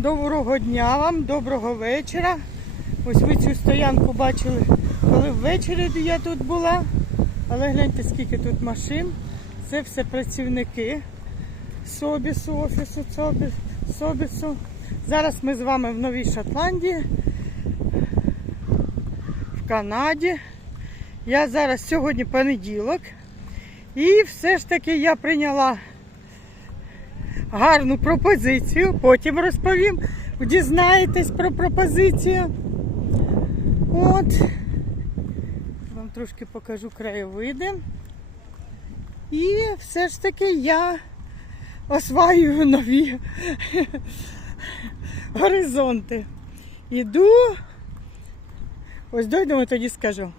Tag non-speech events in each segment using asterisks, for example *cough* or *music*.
Доброго дня вам, доброго вечора. Ось ви цю стоянку бачили, коли ввечері я тут була. Але гляньте, скільки тут машин. Це все працівники Собісу, офісу Собісу. Зараз ми з вами в Новій Шотландії, в Канаді. Я зараз сьогодні понеділок. І все ж таки я прийняла гарну пропозицію. Потім розповім. Дізнаєтесь про пропозицію. От. Вам трошки покажу краєвиди. І все ж таки я осваюю нові горизонти. Іду. Ось дойдемо, тоді скажу.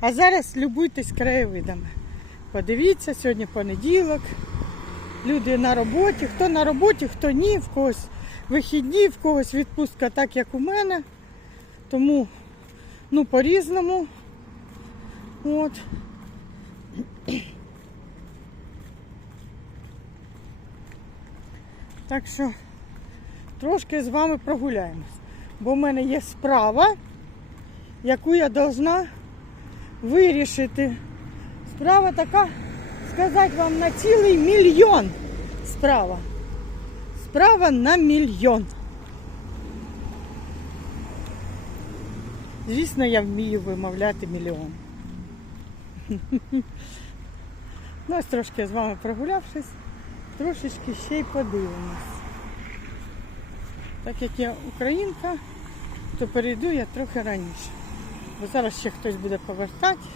А зараз любуйтесь краєвидами. Подивіться, сьогодні понеділок. Люди на роботі. Хто на роботі, хто ні, в когось вихідні, в когось відпустка, так як у мене. Тому, ну, по-різному. От. Так що трошки з вами прогуляємось. Бо в мене є справа, яку я должна вирішити. Справа така, сказати вам, на цілий мільйон. Справа. Справа на мільйон. Звісно, я вмію вимовляти мільйон. Ну, ось трошки з вами прогулявшись, трошечки ще й подивимось. Так як я українка, то перейду я трохи раніше. Бо зараз ще хтось буде повертати.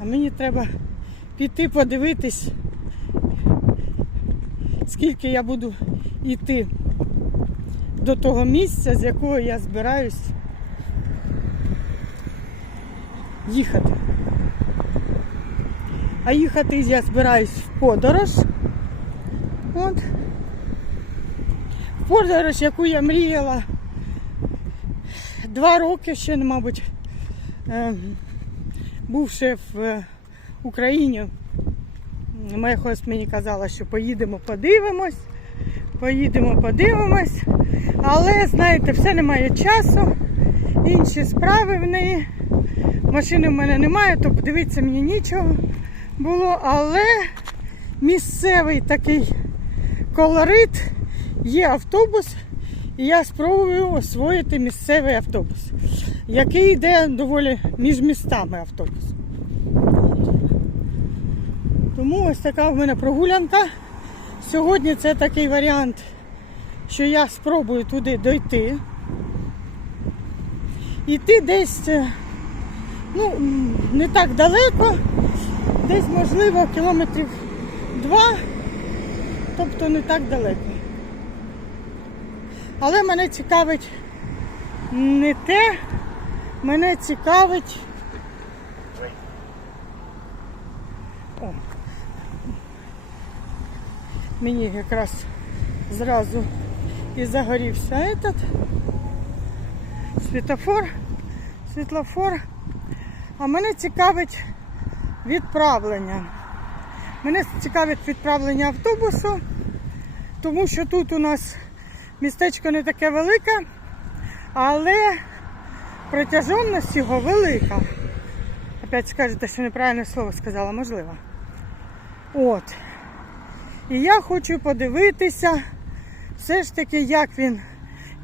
А мені треба піти подивитись, скільки я буду йти до того місця, з якого я збираюсь їхати. А їхати я збираюсь в подорож. От. В подорож, яку я мріяла два роки ще, мабуть, ем, бувши в е, Україні, моя хост мені казала, що поїдемо, подивимось, поїдемо, подивимось. Але, знаєте, все немає часу, інші справи в неї. Машини в мене немає, то подивитися мені нічого було, але місцевий такий колорит, є автобус, і я спробую освоїти місцевий автобус, який йде доволі між містами автобус. Тому ось така в мене прогулянка. Сьогодні це такий варіант, що я спробую туди дойти. Іти десь е, ну, не так далеко, десь можливо кілометрів два, тобто не так далеко. Але мене цікавить не те, мене цікавить. О. Мені якраз зразу і загорівся этот світофор, світлофор. А мене цікавить відправлення. Мене цікавить відправлення автобусу, тому що тут у нас містечко не таке велике, але протяженність його велика. Опять скажете, що неправильне слово сказала, можливо. От. І я хочу подивитися, все ж таки, як він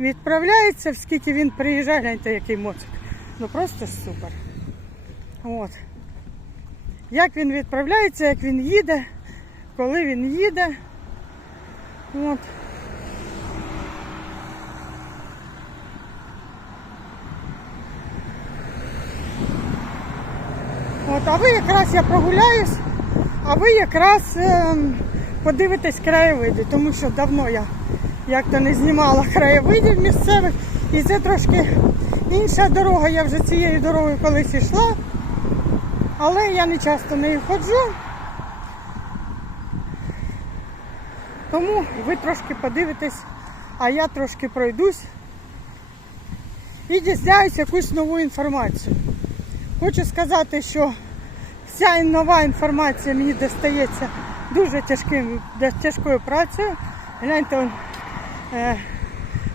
відправляється, скільки він приїжджає, гляньте, який моцик. Ну просто супер. От. Як він відправляється, як він їде, коли він їде. От. От, а ви якраз я прогуляюсь, а ви якраз ем, подивитесь краєвиди, тому що давно я як-то не знімала краєвидів місцевих. І це трошки інша дорога. Я вже цією дорогою колись йшла, але я не часто нею ходжу. Тому ви трошки подивитесь, а я трошки пройдусь і дізнаюсь якусь нову інформацію. Хочу сказати, що вся нова інформація мені достається дуже тяжким, тяжкою працею. Гляньте, он, е,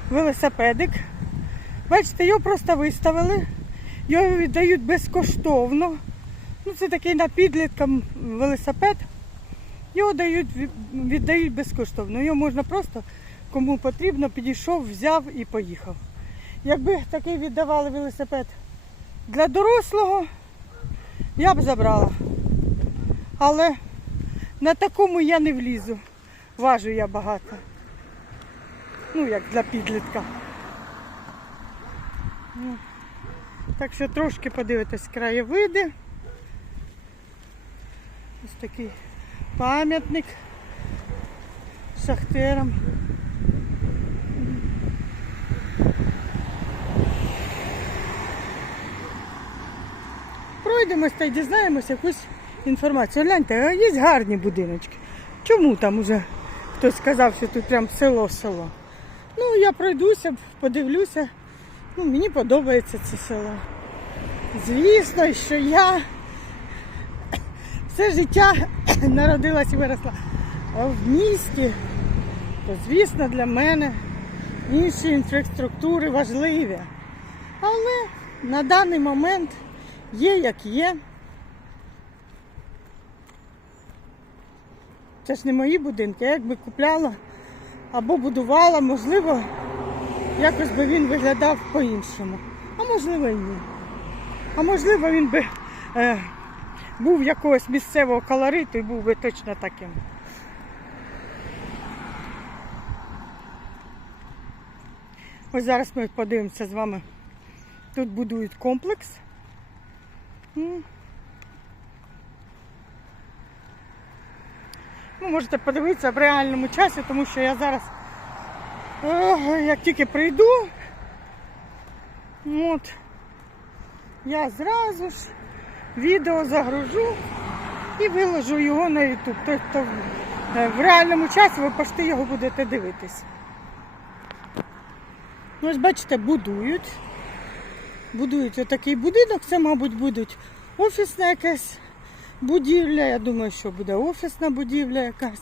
велосипедик. Бачите, його просто виставили, його віддають безкоштовно. Ну, це такий на підліткам велосипед. Його дають, віддають безкоштовно. Його можна просто, кому потрібно, підійшов, взяв і поїхав. Якби такий віддавали велосипед для дорослого, я б забрала. Але на такому я не влізу. Важу я багато. Ну, як для підлітка. Ну, Так що трошки подивитись краєвиди. Ось такий пам'ятник шахтерам. Пройдемось та й дізнаємося якусь інформацію. Гляньте, є гарні будиночки. Чому там уже хтось сказав, що тут прям село-село? Ну, я пройдуся, подивлюся. Ну, мені подобається це село. Звісно, що я все життя *coughs* народилась і виросла в місті, то звісно для мене інші інфраструктури важливі. Але на даний момент є як є. Це ж не мої будинки, я якби купляла або будувала, можливо, якось би він виглядав по-іншому. А можливо і ні. А можливо, він би е, був якогось місцевого колориту і був би точно таким. Ось зараз ми подивимося з вами. Тут будують комплекс. Ну, можете подивитися в реальному часі, тому що я зараз, е, як тільки прийду, от, я зразу ж відео загружу і виложу його на YouTube. Тобто е, в реальному часі ви почти його будете дивитись. Ну, ось бачите, будують. Будують отакий будинок, це, мабуть, будуть офісна якась будівля. Я думаю, що буде офісна будівля якась.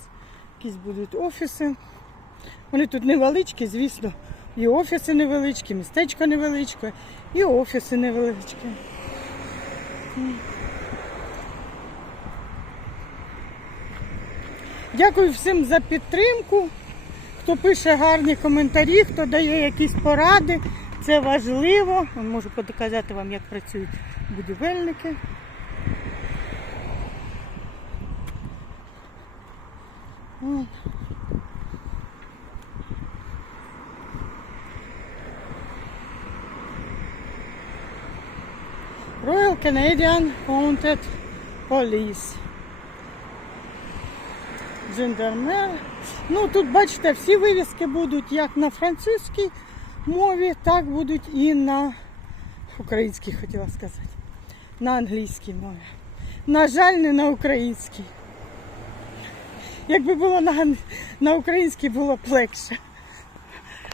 Якісь будуть офіси. Вони тут невеличкі, звісно. І офіси невеличкі, містечко невеличке, і офіси невеличкі. Дякую всім за підтримку, хто пише гарні коментарі, хто дає якісь поради. Це важливо. Можу показати вам, як працюють будівельники. Royal Canadian Mounted Police. Джендермер. Ну тут бачите, всі вивіски будуть як на французькій мові, так будуть і на українській, хотіла сказати. На англійській мові. На жаль, не на українській. Якби було на, на українській, було б легше.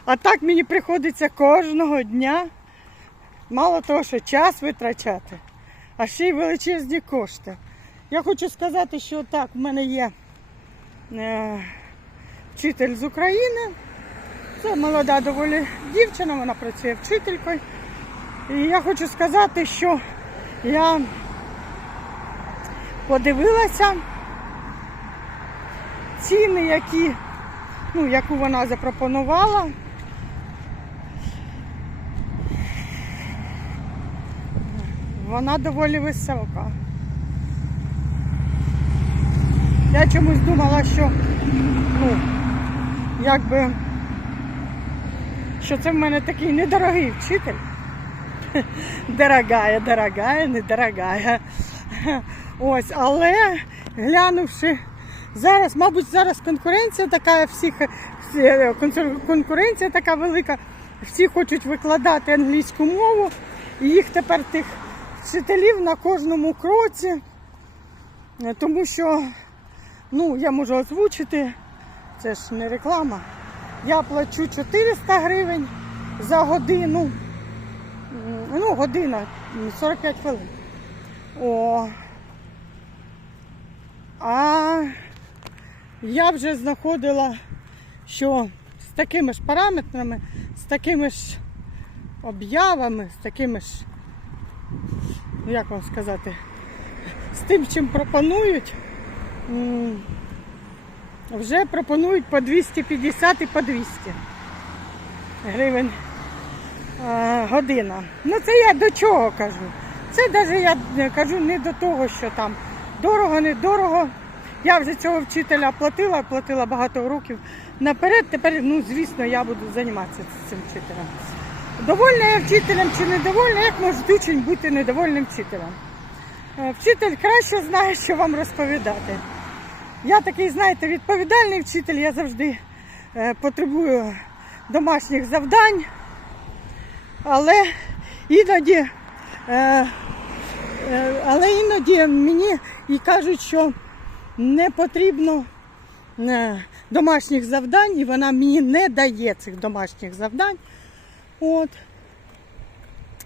А так мені приходиться кожного дня, мало того, що час витрачати, а ще й величезні кошти. Я хочу сказати, що так, в мене є е, вчитель з України. Це молода доволі дівчина, вона працює вчителькою. І я хочу сказати, що я подивилася ціни, які, ну, яку вона запропонувала. Вона доволі висока. Я чомусь думала, що ну, якби, що це в мене такий недорогий вчитель. Дорогая, дорогая, недорогая. Ось, але глянувши, зараз, мабуть, зараз конкуренція така, всіх конкуренція така велика, всі хочуть викладати англійську мову, і їх тепер тих вчителів на кожному кроці, Е, тому що Ну, я можу озвучити, це ж не реклама. Я плачу 400 гривень за годину. Ну, година, 45 хвилин. О. А я вже знаходила, що з такими ж параметрами, з такими ж об'явами, з такими ж, ну, як вам сказати, з тим, чим пропонують, вже пропонують по 250 і по 200 гривень е, година. Ну це я до чого кажу? Це навіть я кажу не до того, що там дорого, не дорого. Я вже цього вчителя платила, платила багато років наперед. Тепер, ну звісно, я буду займатися цим вчителем. Довольна я вчителем чи недовольна, як може учень бути недовольним вчителем? Е, Вчитель краще знає, що вам розповідати. Я такий, знаєте, відповідальний вчитель, я завжди е, потребую домашніх завдань, але іноді, е, е, але іноді мені і кажуть, що не потрібно домашніх завдань, і вона мені не дає цих домашніх завдань. От.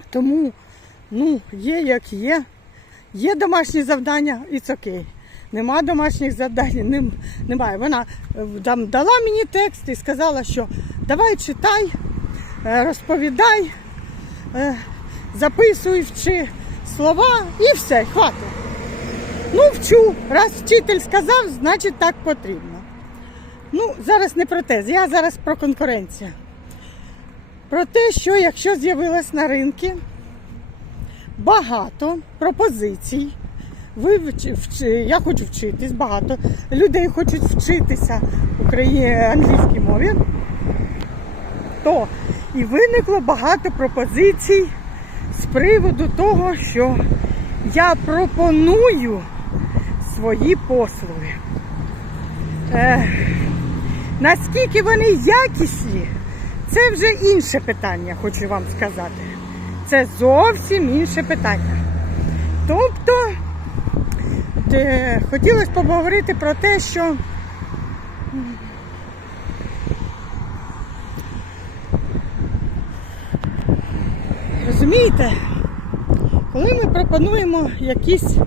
Тому, ну, є як є. Є домашні завдання, і це окей. Нема домашніх завдань, нем- немає. Вона е, там дала мені текст і сказала, що давай читай, е, розповідай, е, записуй, вчи слова і все, хватить. Ну, вчу. Раз вчитель сказав, значить так потрібно. Ну, зараз не про те, я зараз про конкуренцію. Про те, що якщо з'явилось на ринку багато пропозицій, ви вч- вч- я хочу вчитись, багато людей хочуть вчитися англійській мові, то і виникло багато пропозицій з приводу того, що я пропоную свої послуги. Е, наскільки вони якісні, це вже інше питання, хочу вам сказати. Це зовсім інше питання. Тобто, де, хотілося поговорити про те, що розумієте, коли ми пропонуємо якісь,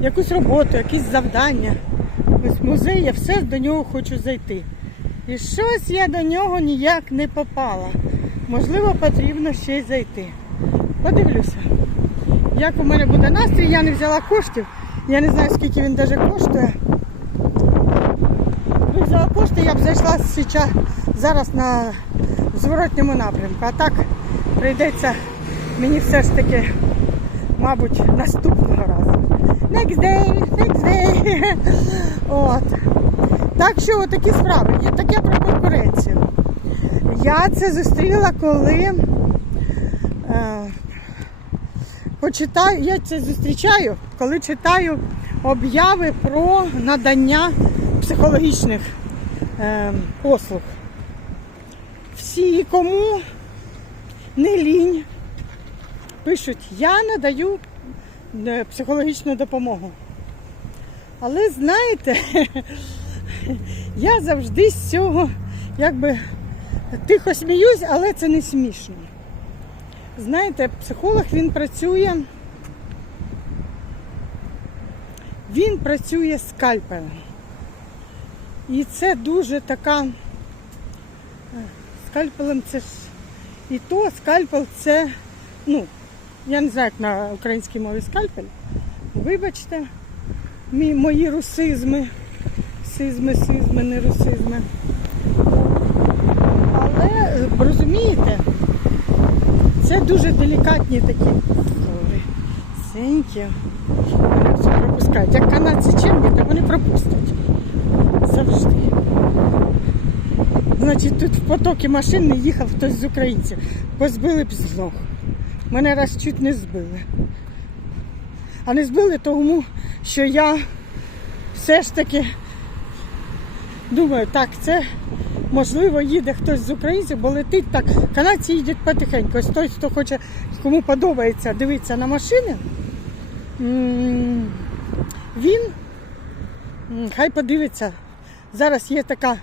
якусь роботу, якісь завдання, ось музей, я все до нього хочу зайти. І щось я до нього ніяк не попала. Можливо, потрібно ще й зайти. Подивлюся, як у мене буде настрій, я не взяла коштів. Я не знаю, скільки він даже коштує. Взяла кошти, я б зайшла зараз на зворотньому напрямку. А так прийдеться мені все ж таки, мабуть, наступного разу. Next day, next day. *laughs* От. Так що такі справи. І таке про конкуренцію. Я це зустріла, коли е, почитаю, я це зустрічаю, коли читаю обяви про надання психологічних е, послуг. Всі, кому не лінь, пишуть, я надаю е, психологічну допомогу. Але знаєте, *laughs* я завжди з цього якби тихо сміюсь, але це не смішно. Знаєте, психолог він працює, він працює скальпелем. І це дуже така. е, Скальпелем це ж і то скальпел це, ну, я не знаю, як на українській мові скальпель. Вибачте, мі, мої русизми, сизми, сизми, не русизми. Але е, розумієте, це дуже делікатні такі Ой, синькі. Все пропускають. Як канадці чемні, то вони пропустять. Завжди. Значить, тут в потокі машин не їхав хтось з українців. Позбили б з. Мене раз чуть не збили. А не збили тому, що я все ж таки думаю, так, це можливо їде хтось з українців, бо летить так. Канадці їдуть потихеньку. Ось той, хто хоче, кому подобається дивитися на машини, він хай подивиться. Зараз є така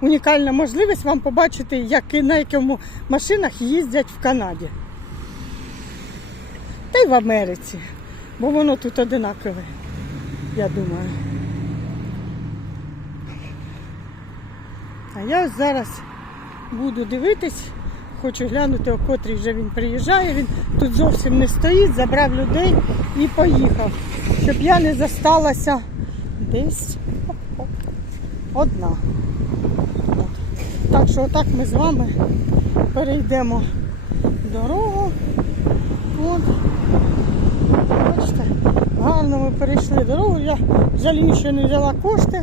унікальна можливість вам побачити, як на якому машинах їздять в Канаді. Та й в Америці. Бо воно тут одинакове, я думаю. Я зараз буду дивитись, хочу глянути, о котрій вже він приїжджає. Він тут зовсім не стоїть, забрав людей і поїхав. Щоб я не засталася десь одна. Так що отак ми з вами перейдемо дорогу. От. Бачите, гарно ми перейшли дорогу. Я жалію, що не взяла кошти.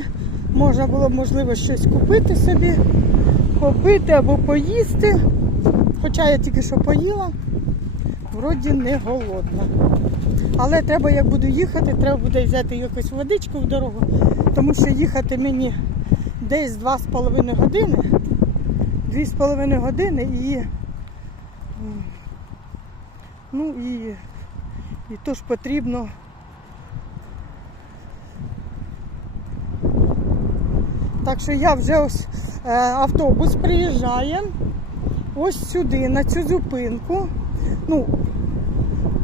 Можна було можливо, щось купити собі, попити або поїсти. Хоча я тільки що поїла, вроді не голодна. Але треба, як буду їхати, треба буде взяти якусь водичку в дорогу, тому що їхати мені десь 2,5 години. 2,5 години і. Ну і, і ж потрібно. Так що я вже ось е, автобус приїжджає ось сюди, на цю зупинку. Ну,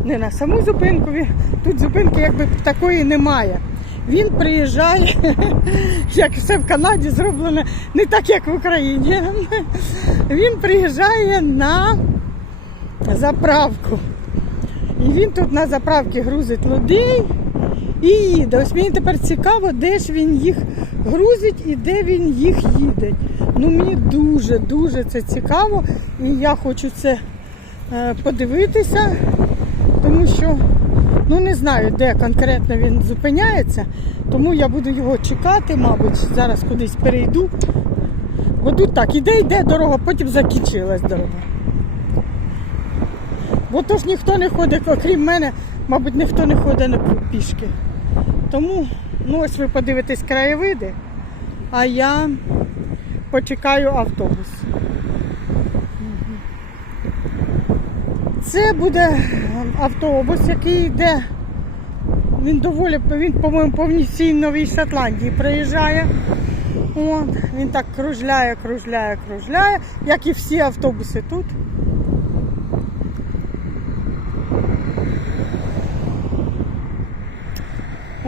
не на саму зупинку, тут зупинки якби такої немає. Він приїжджає, *laughs* як все в Канаді зроблено, не так, як в Україні. *laughs* Він приїжджає на заправку. І він тут на заправці грузить людей і їде. Ось мені тепер цікаво, де ж він їх грузить і де він їх їде. Ну мені дуже, дуже це цікаво. І я хочу це е, подивитися, тому що ну не знаю, де конкретно він зупиняється, тому я буду його чекати, мабуть, зараз кудись перейду. Бо тут так, іде, йде дорога, потім закінчилась дорога. Бо ж ніхто не ходить, окрім мене, мабуть, ніхто не ходить на пішки. Тому, ну ось ви подивитесь краєвиди, а я почекаю автобус. Це буде автобус, який йде. Він доволі, він, по-моєму, повністю Новій Шотландії приїжджає. От, він так кружляє, кружляє, кружляє, як і всі автобуси тут.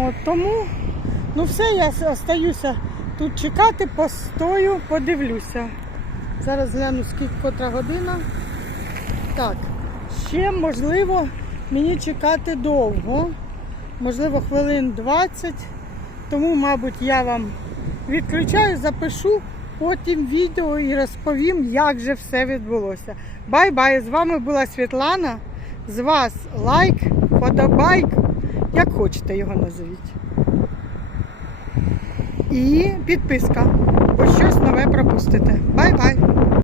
От тому, ну все, я остаюся тут чекати, постою, подивлюся. Зараз гляну, скільки котра година. Так, ще можливо мені чекати довго, можливо, хвилин 20. Тому, мабуть, я вам відключаю, запишу потім відео і розповім, як же все відбулося. Бай-бай! З вами була Світлана. З вас лайк, подобайк, як хочете його назовіть. І підписка, бо щось нове пропустите. Бай-бай!